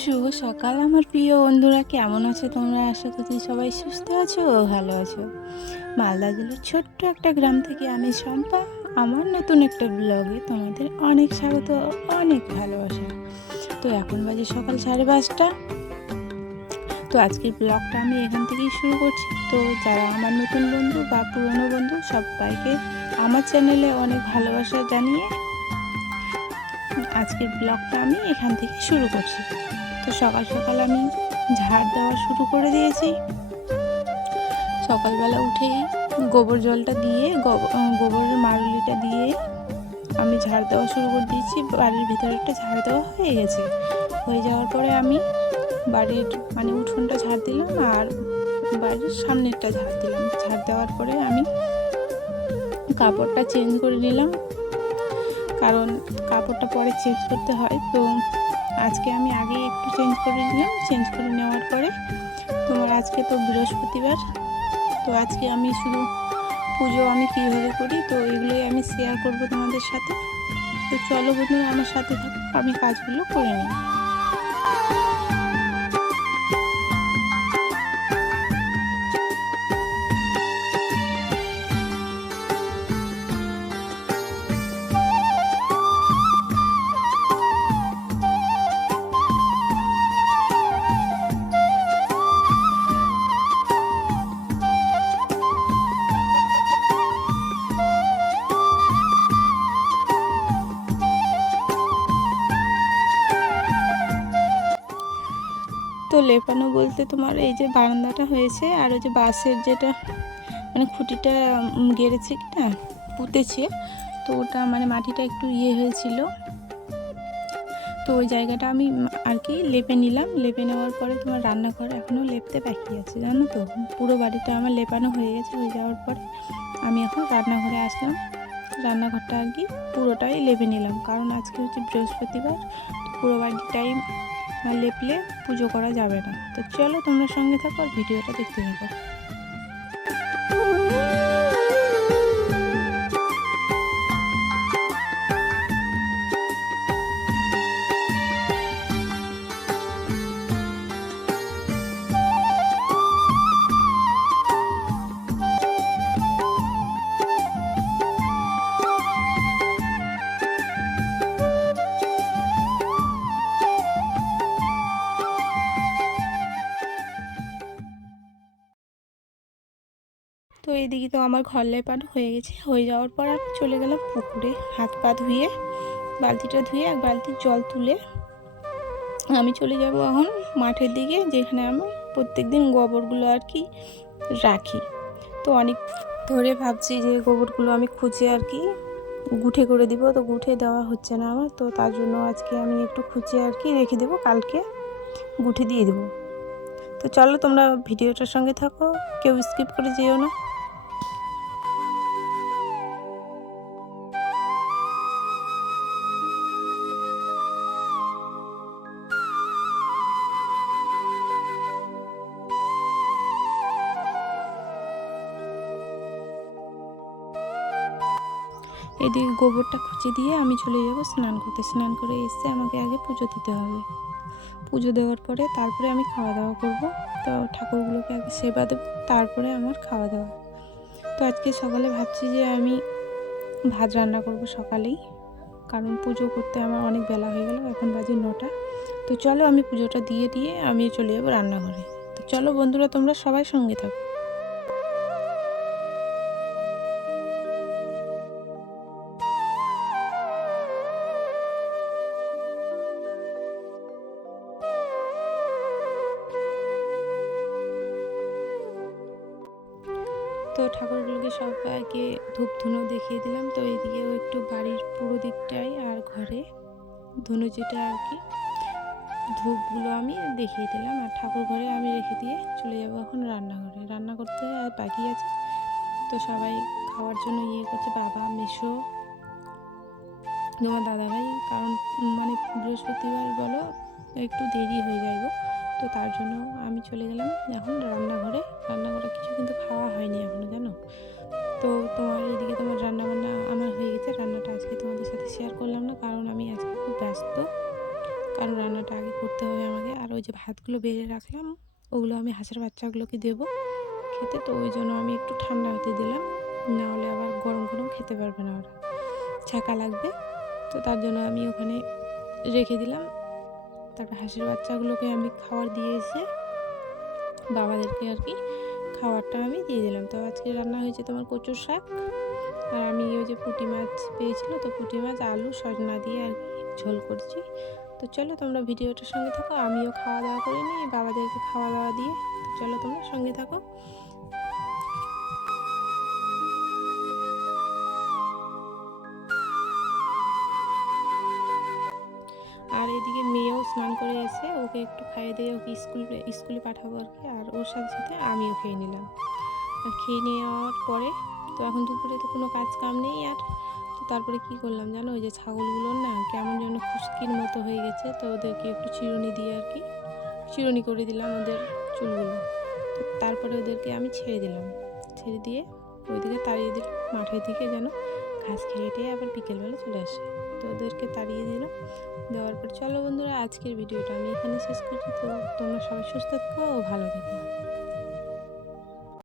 শুভ সকাল আমার প্রিয় বন্ধুরা, কেমন আছো তোমরা? আশা করছি সবাই সুস্থ আছো ও ভালো আছো। মালদা জেলার ছোট্ট একটা গ্রাম থেকে আমি শম্পা, আমার নতুন একটা ব্লগে তোমাদের অনেক স্বাগত, অনেক ভালোবাসা। তো এখন বাজে সকাল 5:30। তো আজকের ব্লগটা আমি এখান থেকেই শুরু করছি। তো যারা আমার নতুন বন্ধু বা পুরনো বন্ধু, সবাইকে আমার চ্যানেলে অনেক ভালোবাসা জানিয়ে আজকের ব্লগটা আমি এখান থেকে শুরু করছি। তো সকাল সকাল আমি ঝাড় দেওয়া শুরু করে দিয়েছি। সকালবেলা উঠেই গোবর জলটা দিয়ে গোবরের মারুলিটা দিয়ে আমি ঝাড় দেওয়া শুরু করে দিয়েছি। বাড়ির ভিতরেরটা ঝাড় দেওয়া হয়ে গেছে। হয়ে যাওয়ার পরে আমি বাড়ির উঠোনটা ঝাড় দিলাম আর বাড়ির সামনেরটা ঝাড় দিলাম। ঝাড় দেওয়ার পরে আমি কাপড়টা চেঞ্জ করে নিলাম, কারণ কাপড়টা পরে চেঞ্জ করতে হয়। তো আজকে আমি আগেই একটু চেঞ্জ করে নিলাম। চেঞ্জ করে নেওয়ার পরে আজকে তো বৃহস্পতিবার, তো আজকে আমি শুধু পুজো আমি কীভাবে করি তো এগুলোই আমি শেয়ার করব তোমাদের সাথে। তো চলো বন্ধুরা, আমার সাথে থাকো, আমি কাজগুলো করে নিই। তো লেপানো বলতে তোমার এই যে বারান্দাটা হয়েছে, আর ওই যে বাঁশের যেটা খুঁটিটা গেড়েছে কি না, পুঁতেছে, তো ওটা মাটিটা একটু হয়েছিল, তো ওই জায়গাটা আমি আর কি লেপে নিলাম। লেপে নেওয়ার পরে তোমার রান্নাঘর এখনও লেপতে বাকি আছে, জানো তো। পুরো বাড়িটা আমার লেপানো হয়ে গেছে। হয়ে যাওয়ার পরে আমি এখন রান্নাঘরে আসলাম। রান্নাঘরটা আর কি পুরোটাই লেপে নিলাম, কারণ আজকে হচ্ছে বৃহস্পতিবার, পুরো বাড়িটাই লেপলে পুজো করা যাবে না। তো চলো তোমরা সঙ্গে থাকো আর ভিডিওটা দেখতে থাকো। তো এইদিকে তো আমার ঘর লেপানো হয়ে গেছে। হয়ে যাওয়ার পর আমি চলে গেলাম পুকুরে, হাত পা ধুয়ে, বালতিটা ধুয়ে এক বালতি জল তুলে আমি চলে যাব এখন মাঠের দিকে, যেখানে আমার প্রত্যেক দিন গোবরগুলো আর কি রাখি। তো অনেক ধরে ভাবছি যে গোবরগুলো আমি খুঁজে আর কি গুঠে করে দিব, তো গুঠে দেওয়া হচ্ছে না আমার। তো তার জন্য আজকে আমি একটু খুঁজে আর কি রেখে দেবো, কালকে গুঠে দিয়ে দেবো। তো চলো তোমরা ভিডিওটার সঙ্গে থাকো, কেউ স্কিপ করে যেও না। এদিকে গোবরটা খুঁজে দিয়ে আমি চলে যাব স্নান করতে। স্নান করে এসে আমাকে আগে পুজো দিতে হবে। পুজো দেওয়ার পরে তারপরে আমি খাওয়া দাওয়া করব। তো ঠাকুরগুলোকে আগে সেবা দেবো, তারপরে আমার খাওয়া দাওয়া। তো আজকে সকালে ভাবছি যে আমি ভাত রান্না করব সকালেই, কারণ পুজো করতে আমার অনেক বেলা হয়ে গেল, এখন বাজে 9টা। তো চলো আমি পুজোটা দিয়ে আমি চলে যাবো রান্নাঘরে। তো চলো বন্ধুরা, তোমরা সবাই সঙ্গে থাকো। তো ঠাকুরগুলোকে সবাইকে ধূপ ধুনো দেখিয়ে দিলাম। তো এইদিকেও একটু বাড়ির পুরো দিকটাই আর ঘরে ধনু যেটা আর কি ধূপগুলো আমি দেখিয়ে দিলাম, আর ঠাকুর ঘরে আমি রেখে দিয়ে চলে যাব এখন রান্নাঘরে। রান্না করতে আর বাকি আছে। তো সবাই খাওয়ার জন্য করছে, বাবা, মেসো, তোমার দাদাভাই, কারণ বৃহস্পতিবার বলো একটু দেরি হয়ে যায় গো। তো তার জন্য আমি চলে গেলাম এখন রান্নাঘরে। রান্নাঘরে কিছু কিন্তু খাওয়া হয়নি এখনও, জানো। তো এদিকে তোমার রান্নাবান্না আমার হয়ে গেছে। রান্নাটা আজকে তোমাদের সাথে শেয়ার করলাম না, কারণ আমি আজকে খুব ব্যস্ত, কারণ রান্নাটা আগে করতে হবে আমাকে। আর ওই যে ভাতগুলো বেড়ে রাখলাম, ওগুলো আমি হাঁসের বাচ্চাগুলোকে দেবো খেতে, তো ওই জন্য আমি একটু ঠান্ডা হতে দিলাম, নাহলে আবার গরম গরম খেতে পারবে না ওরা, ছাঁকা লাগবে। তো তার জন্য আমি ওখানে রেখে দিলাম। তারপর হাঁসের বাচ্চাগুলোকে আমি খাবার দিয়ে এসে বাবাদেরকে আর কি খাবারটা আমি দিয়ে দিলাম। তো আজকে রান্না হয়েছে তোমার কচুর শাক, আর আমি ওই যে পুঁটি মাছ পেয়েছিল, তো পুঁটি মাছ আলু সজনা দিয়ে আর কি ঝোল করছি। তো চলো তোমরা ভিডিওটার সঙ্গে থাকো, আমিও খাওয়া দাওয়া করে নিই বাবাদেরকে খাওয়া দাওয়া দিয়ে। তো চলো তোমরা সঙ্গে থাকো। আর এদিকে মেয়েও স্নান করে এসে ওকে একটু খাইয়ে দিয়ে ওকে স্কুলে পাঠাবো আর কি, আর ওর সাথে সাথে আমিও খেয়ে নিলাম। আর খেয়ে নেওয়ার পরে তো এখন দুপুরে তো কোনো কাজ কাম নেই আর। তো তারপরে কি করলাম জানো, ওই যে ছাগলগুলোর না কেমন যেন খুশকির মতো হয়ে গেছে, তো ওদেরকে একটু চিরুনি দিয়ে আর কি চিরুনি করে দিলাম ওদের চুলগুলো। তো তারপরে ওদেরকে আমি ছেড়ে দিলাম, ছেড়ে দিয়ে ওইদিকে তাড়িয়ে দিলাম মাঠের দিকে, যেন ঘাস খেয়ে আবার বিকেলবেলা চলে আসে। তো ওদেরকে তাড়িয়ে দিলাম, দেওয়ার পর চলো বন্ধুরা আজকের ভিডিওটা আমি এখানে শেষ করছি। তো তোমরা সবাই সুস্থ থেকো ও ভালো থেকো।